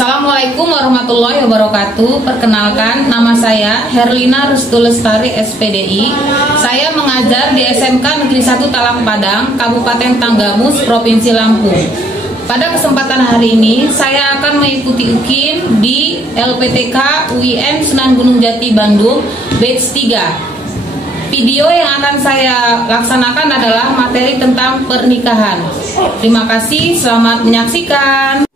Assalamualaikum warahmatullahi wabarakatuh. Perkenalkan, nama saya Herlina Rustulestari SPDI. Saya mengajar di SMK Negeri 1 Talang Padang, Kabupaten Tanggamus, Provinsi Lampung. Pada kesempatan hari ini, saya akan mengikuti UKIN di LPTK UIN Sunan Gunung Jati Bandung, batch 3. Video yang akan saya laksanakan adalah materi tentang pernikahan. Terima kasih, selamat menyaksikan.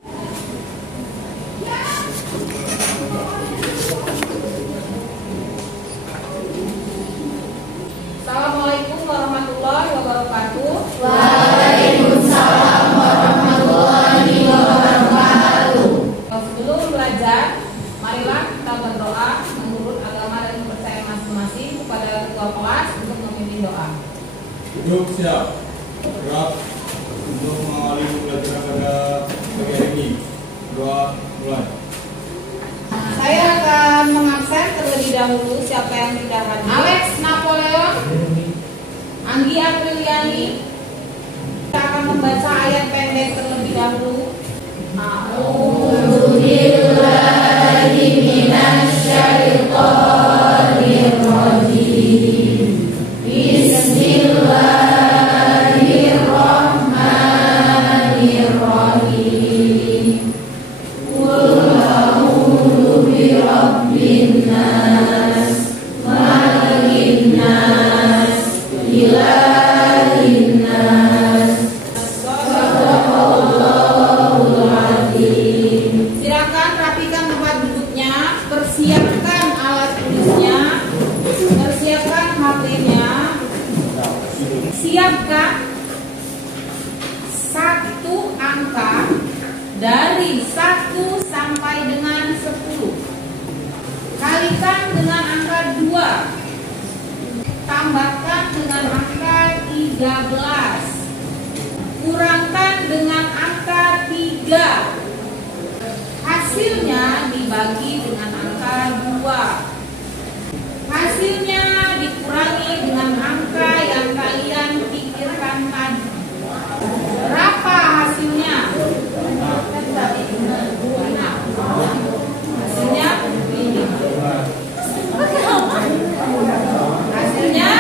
Assalamualaikum warahmatullahi wabarakatuh. Waalaikumsalam warahmatullahi wabarakatuh. Sebelum belajar, marilah kita berdoa menurut agama dan kepercayaan masing-masing kepada ketua kelas untuk memimpin doa. Duduk siap, gerak untuk mengawali pelajaran pada pagi hari ini. Doa mulai. Saya akan mengabsen terlebih dahulu siapa yang tidak hadir. Alex Napoleon, Anggi Apriliani. Kita akan membaca ayat pendek terlebih dahulu. A'udzubillahi minasyaitonirrajim. Bismillahirrahmanirrahim. Qul a'udzu birabbin nas, malikin nas, ilahin nas. Shadaqallahul azim. Silakan rapikan tempat duduknya, persiapkan alat tulisnya, persiapkan HP-nya, siapkan satu angka dari 1 sampai dengan 10. Kalikan dengan angka 2. Tambahkan dengan angka 13. Kurangkan dengan angka 3. Hasilnya dibagi dengan angka 2. Hasilnya dikurangi dengan angka yang kalian pikirkan tadi. Berapa hasilnya? Hasilnya ini. Hasilnya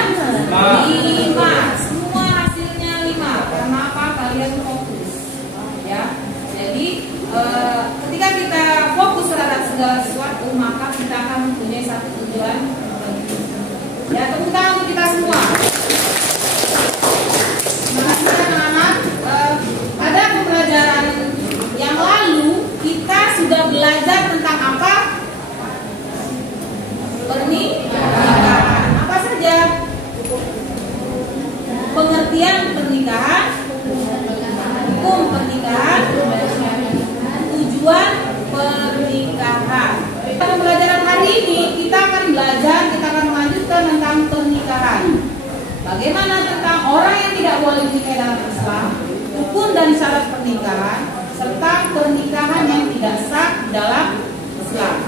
5. Semua hasilnya 5. Karena apa? Kalian fokus. Ya. Jadi ketika kita fokus terhadap segala sesuatu, maka kita akan mempunyai satu tujuan. Ya, tepuk tangan untuk kita semua. Terima kasih anak-anak. Pada pembelajaran yang lalu kita sudah belajar tentang apa? Pernikahan. Apa saja? Pengertian pernikahan, hukum pernikahan, tujuan pernikahan. Pada pembelajaran hari ini kita akan melanjutkan tentang pernikahan. Bagaimana tentang orang yang tidak boleh menikah dalam Islam, hukum dan syarat pernikahan, serta pernikahan yang tidak sah dalam Islam.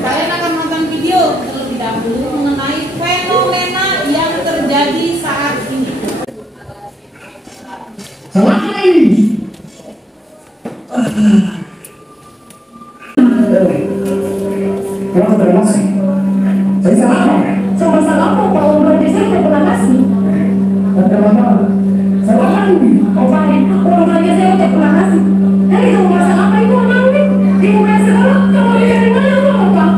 Kalian akan menonton video terlebih dahulu mengenai fenomena yang terjadi saat ini. Terima kasih. Saya salah apa? Sama salah apa Pak Omar desa terima kasih. Bagaimana? Salah lagi. Oh baik, orang lagi saya ucap terima kasih. Dari kamu masalah apa itu anak ini? Di mulai sekolah kamu dari mana Pak?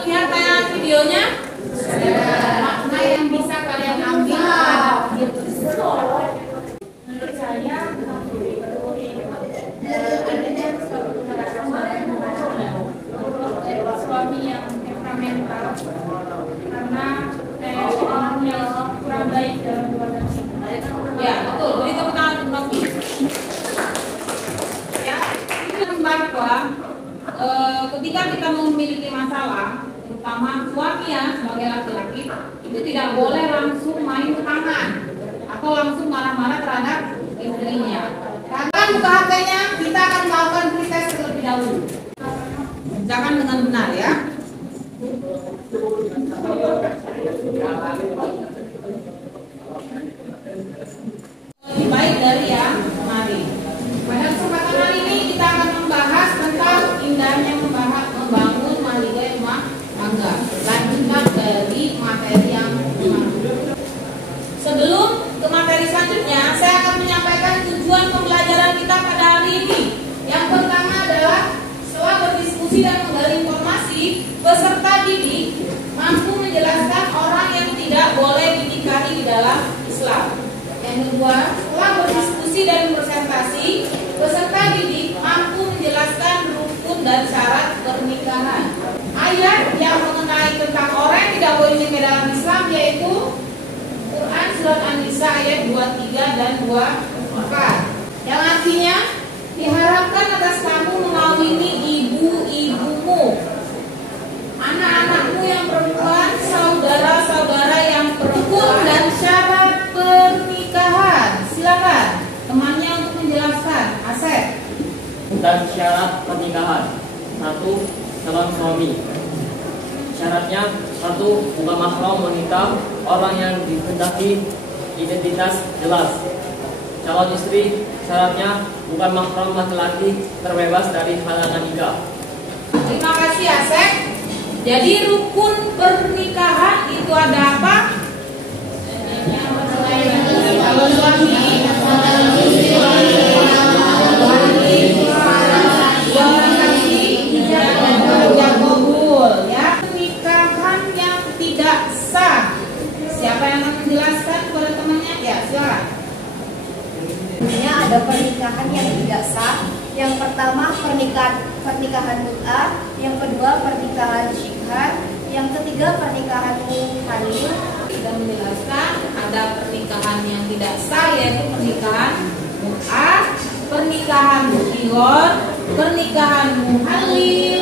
Lihat ya videonya. Makna yang bisa kalian ambil. Menurut saya adanya suami yang temperamental karena orangnya kurang baik dalam keluarga. Ya, betul. Beri tepuk tangan untuk Novi. Ya, ini bahwa ketika kita memiliki masalah, terutama suami ya sebagai laki-laki, itu tidak boleh langsung main tangan atau langsung marah-marah terhadap istrinya. Karena buka HP-nya, kita akan melakukan pretest terlebih benar ya. Lebih baik dari yang kemarin. Pada kesempatan hari ini kita akan membahas tentang indahnya membangun mahligai rumah tangga. Lanjutan dari materi yang kemarin. Sebelum ke materi selanjutnya, saya akan menyampaikan tujuan pembelajaran kita pada hari ini. Yang pertama adalah setelah berdiskusi dan menggali informasi, peserta didik mampu menjelaskan orang yang tidak boleh dinikahi di dalam Islam. Yang kedua, setelah berdiskusi dan presentasi, peserta didik mampu menjelaskan rukun dan syarat pernikahan. Ayat yang mengenai tentang orang yang tidak boleh menikah dalam Islam yaitu Quran Surat An-Nisa ayat 23 dan 24, yang artinya diharapkan atas kamu mengawini ibu-ibumu, anak-anakmu yang perempuan, saudara-saudara yang perempuan, dan syarat pernikahan. Silakan temannya untuk menjelaskan. Asep. Dan syarat pernikahan. 1. Calon suami. Syaratnya 1. Bukan mahram wanita, orang yang dikehendaki identitas jelas. Calon istri, syaratnya bukan mahram laki-laki, terbebas dari halangan nikah. Terima kasih Asep. Jadi rukun pernikahan itu ada apa? Calon suami, pernikahan yang tidak sah. Siapa yang akan menjelaskan kepada temannya? Ya, silakan. Ada pernikahan yang tidak sah. Yang pertama pernikahan mut'ah, yang kedua pernikahan syibhah, yang ketiga pernikahan halil. Sudah menjelaskan ada pernikahan yang tidak sah yaitu pernikahan mut'ah, pernikahan muhilor, pernikahan muhalil.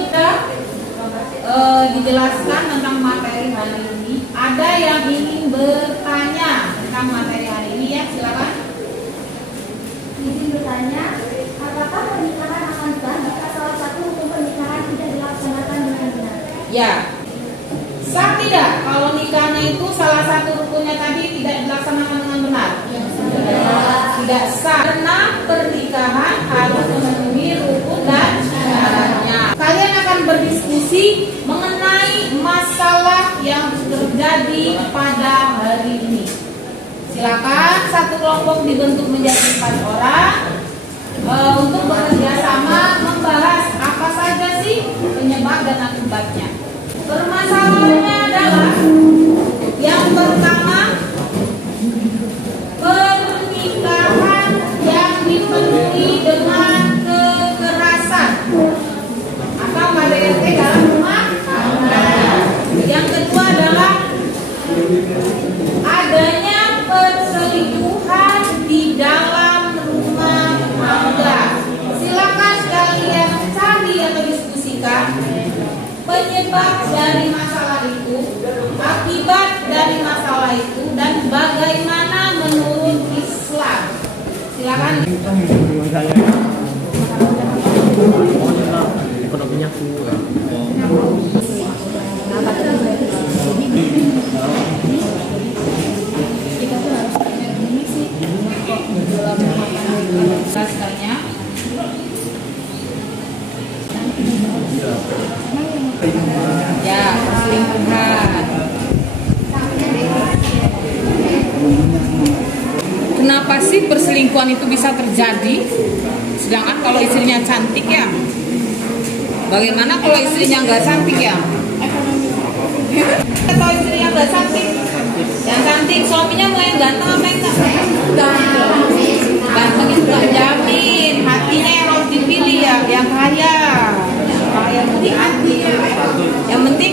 Dijelaskan tentang materi hari ini. Ada yang ingin bertanya tentang materi hari ini ya, silakan. Izin bertanya, apakah pernikahan akan sah jika salah satu rukun pernikahan tidak dilaksanakan dengan benar? Ya, sah tidak kalau nikahnya itu salah satu rukunnya tadi tidak dilaksanakan dengan benar? Tidak sah, karena pernikahan harus memenuhi rukun dan syaratnya. Kalian akan berdiskusi mengenai masalah yang terjadi pada hari ini. Silakan satu kelompok dibentuk menjadi 4 orang untuk bekerja sama membahas apa saja sih penyebab dan akibatnya. Permasalahannya adalah yang pertama, pernikahan yang dipenuhi dengan kekerasan atau KDRT dalam rumah tangga. Yang kedua adalah adanya perselingkuhan di dalam rumah tangga. Silakan kalian cari atau diskusikan penyebab dari masalah itu, akibat dari masalah itu, dan bagaimana menurut Islam. Silakan. Ekonominya kurang. Jelaskannya. Ya, perselingkuhan. Kenapa sih perselingkuhan itu bisa terjadi? Sedangkan kalau istrinya cantik ya, bagaimana kalau istrinya nggak cantik ya? Kalau istrinya nggak cantik, yang cantik suaminya mau yang ganteng apa yang ganteng? Ganteng itu nggak jamin, hatinya yang harus dipilih ya, yang kaya. Yang penting hati, yang penting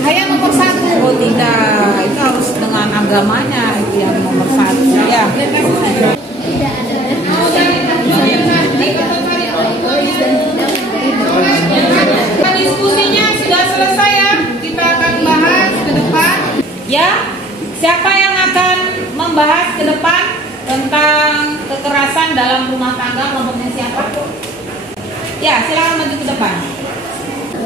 kaya nomor 1. Oh tidak, itu harus dengan agamanya itu yang nomor 1 ya. Diskusinya sudah selesai ya, kita akan bahas ke depan. Ya, siapa yang akan membahas ke depan tentang kekerasan dalam rumah tangga, kelompoknya siapa? Ya, silakan maju ke depan.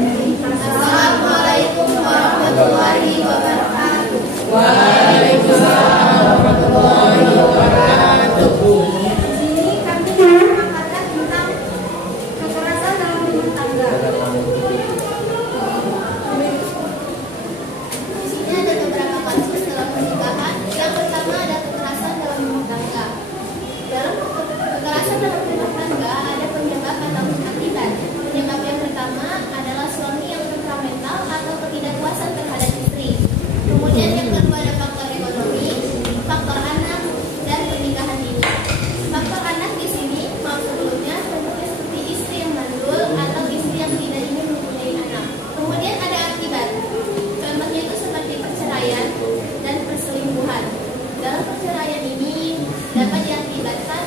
Assalamualaikum warahmatullahi wabarakatuh. Waalaikumsalam warahmatullahi wabarakatuh. Di sini kami mengangkat tentang kekerasan dalam rumah tangga. Di sini ada beberapa kasus dalam pernikahan. Yang pertama ada kekerasan dalam rumah tangga. Dalam kekerasan dalam rumah tangga ada penyebab atau akibat. Penyebab yang pertama adalah suami yang temperamental atau ketidakpuasan terhadap istri. Kemudian yang kedua ada faktor ekonomi, faktor anak, dan pernikahan dini. Faktor anak di sini maksudnya tentunya seperti istri yang mandul atau istri yang tidak ingin mempunyai anak. Kemudian ada akibat. Contohnya itu seperti perceraian dan perselingkuhan. Dalam perceraian ini dapat diakibatkan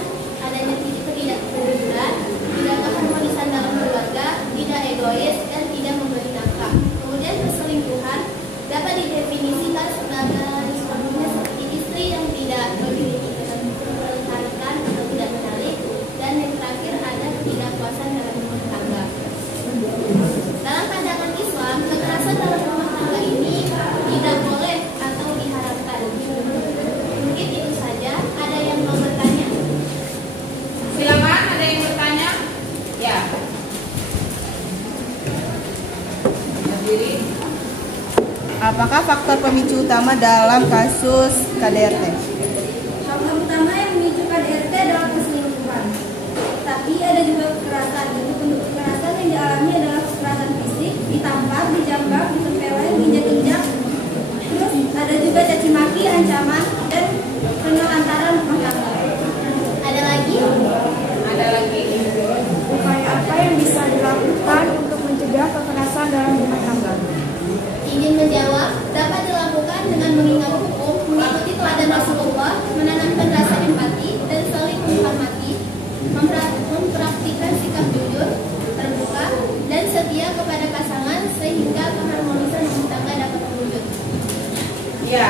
adanya ketidakjujuran, tidak keharmonisan dalam keluarga, tidak egois, dan tidak memberi nafkah. Kemudian perselingkuhan dapat didefinisikan sebagai suaminya seperti istri yang tidak memiliki ketertarikan atau tidak menarik, dan yang terakhir ada ketidakpuasan dalam rumah tangga. Dalam pandangan Islam, kekerasan dalam rumah tangga ini tidak boleh atau diharapkan. Mungkin itu saja. Ada yang mau bertanya? Silakan, ada yang bertanya? Ya. Berdiri. Apakah faktor pemicu utama dalam kasus KDRT? Faktor utama yang memicu KDRT adalah perselingkuhan. Tapi ada juga kekerasan. Bentuk kekerasan yang dialami adalah kekerasan fisik, ditampar, dijambak, ditempelin, diinjak-injak. Terus ada juga caci maki, ancaman, dan penelantaran rumah tangga. Ada lagi? Ada lagi. Upaya apa yang bisa dilakukan untuk mencegah kekerasan dalam rumah tangga? Ingin menjawab, dapat dilakukan dengan mengingat hukum, mengikuti teladan Rasulullah, menanamkan rasa empati dan saling menghormati, mempraktikkan sikap jujur, terbuka, dan setia kepada pasangan sehingga keharmonisan rumah tangga dapat terwujud. Ya.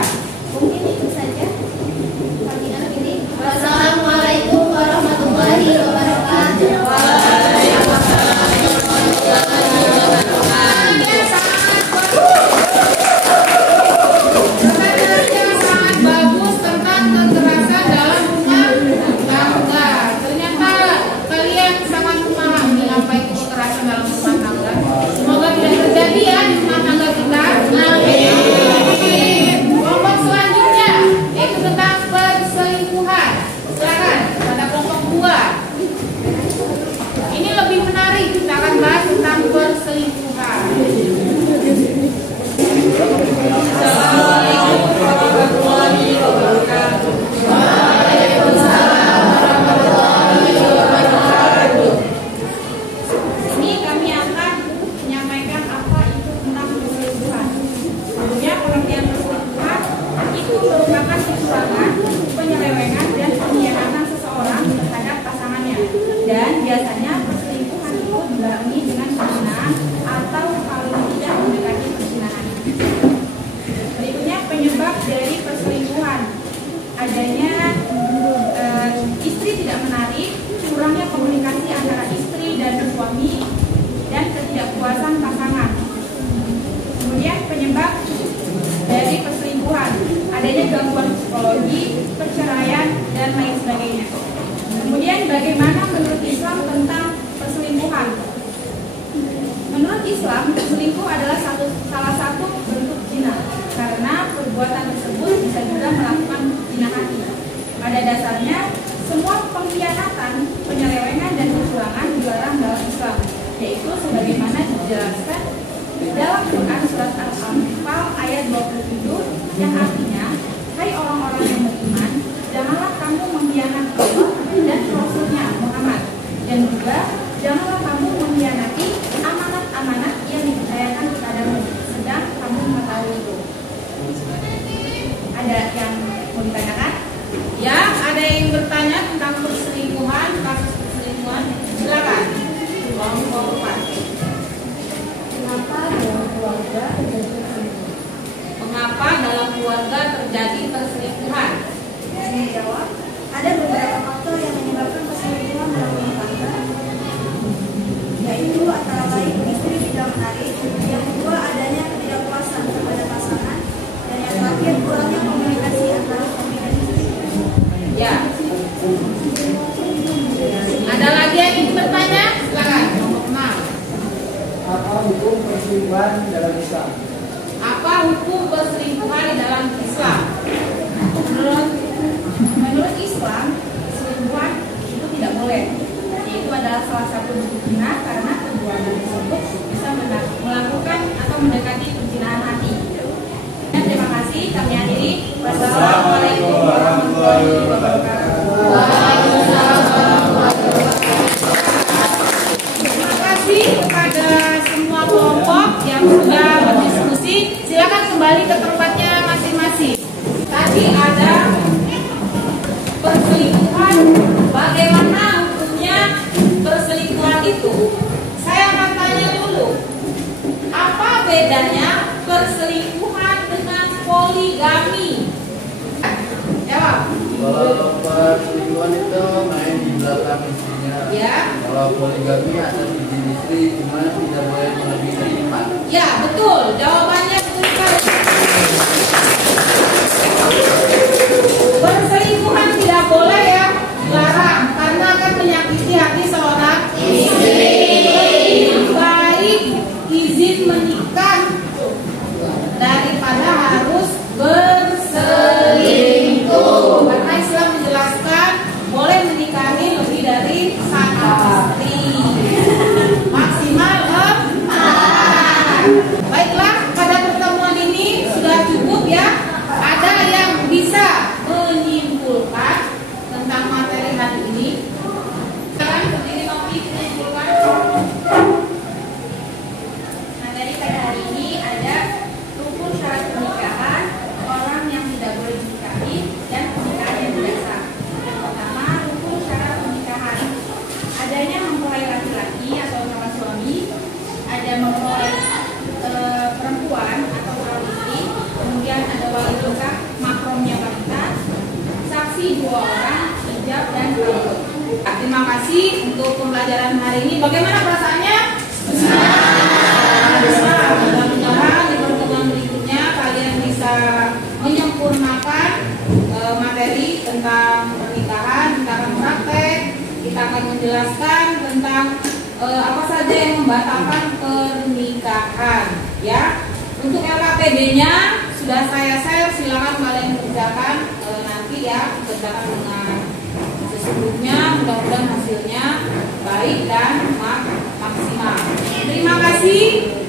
Mungkin itu saja pagi ini. Wassalamualaikum warahmatullahi wabarakatuh. Pertanyaannya sangat bagus tentang kekerasan dalam rumah tangga. Ternyata kalian sangat memahami apa itu kekerasan dalam rumah tangga. Semoga tidak terjadi ya di rumah tangga kita. Amin. Kelompok selanjutnya yaitu tentang perselingkuhan. Silakan pada kelompok 2. Ini lebih menarik, kita akan bahas tentang perselingkuhan. Assalamualaikum warahmatullahi wabarakatuh. Waalaikumsalam warahmatullahi wabarakatuh. Ini kami akan menyampaikan apa itu tentang perselingkuhan. Sebelumnya pengertian perselingkuhan itu merupakan kecurangan, penyelewengan, dan pengkhianatan seseorang terhadap pasangannya. Dan biasanya perselingkuhan itu dibarengi dengan perzinahan atau paling tidak mendekati perzinahan. Berikutnya penyebab dari perselingkuhan. Adanya istri tidak menarik, kurangnya komunikasi antara istri dan suami, dan ketidakpuasan pasangan. Kemudian penyebab dari perselingkuhan, adanya gangguan psikologi, perceraian, dan lain sebagainya. Kemudian bagaimana menurut Islam tentang perselingkuhan? Menurut Islam, selingkuh adalah salah satu bentuk zina, karena perbuatan tersebut bisa juga melakukan zina hati. Pada dasarnya, semua pengkhianatan, penyelewengan, dan kecurangan dilarang dalam Islam, yaitu sebagaimana dijelaskan dalam Quran surat Al-Anfal ayat 27 yang artinya, hai orang-orang yang beriman, janganlah kamu mengkhianati Allah dan Rasulnya Muhammad, dan juga janganlah kamu mengkhianati amanat-amanat yang dipercayakan kepadamu, sedang kamu mengetahui itu. Ada yang mau ditanyakan? Ya, ada yang bertanya tentang perselingkuhan, kasus perselingkuhan. Silakan. Kelompok 4. Mengapa dalam keluarga terjadi perselingkuhan? Menjawab, ada beberapa faktor yang menyebabkan perselingkuhan dalam rumah tangga, yaitu antara lain istri tidak menarik, perselingkuhan dalam Islam? Apa hukum perselingkuhan di dalam Islam? Menurut Islam, perselingkuhan itu tidak boleh. Itu adalah salah satu bentuk zina karena perbuatan tersebut bisa melakukan atau mendekati perzinahan hati. Dan terima kasih, kami akhiri. Wassalamualaikum warahmatullahi wabarakatuh. Terima kasih kepada semua kelompok yang sudah berdiskusi. Silakan kembali ke tempatnya masing-masing. Tadi ada perselingkuhan, bagaimana hukumnya perselingkuhan itu? Saya akan tanya dulu, apa bedanya perselingkuhan dengan poligami? Jawab. Kalau perselingkuhan itu main di belakang istrinya. Ya. Kalau poligami ada izin istri, cuma tidak boleh melebihi dari 4. Ya, betul. Jawabannya betul sekali. Perselingkuhan tidak boleh ya, dilarang karena akan menyakiti hati seorang istri. Baik izin menikah daripada harus berselingkuh. Karena Islam menjelaskan boleh menikahi lebih dari satu istri, maksimal 4. Baiklah, pada pertemuan ini sudah cukup ya. Ada yang bisa menyimpulkan tentang materi hari ini? Sekarang berdiri topik menyimpulkan. Materi pada hari ini ada rukun syarat pernikahan, orang yang tidak boleh dinikahi, dan pernikahan yang tidak sah. Yang pertama, rukun syarat pernikahan. Adanya mempelai laki-laki atau calon suami, ada mempelai perempuan atau calon istri, kemudian ada wali nikah, mahromnya wanita, saksi 2 orang, hijab dan kalung. Terima kasih untuk pembelajaran hari ini. Bagaimana perasaannya? Mudah-mudahan di pertemuan berikutnya kalian bisa menyempurnakan materi tentang pernikahan. Kita akan praktek, kita akan menjelaskan tentang apa saja yang membatalkan pernikahan. Ya, untuk LKPD-nya sudah saya share, silakan kalian kerjakan nanti ya, kerjakan dengan sesungguhnya. Mudah-mudahan hasilnya baik dan maksimal. Terima kasih.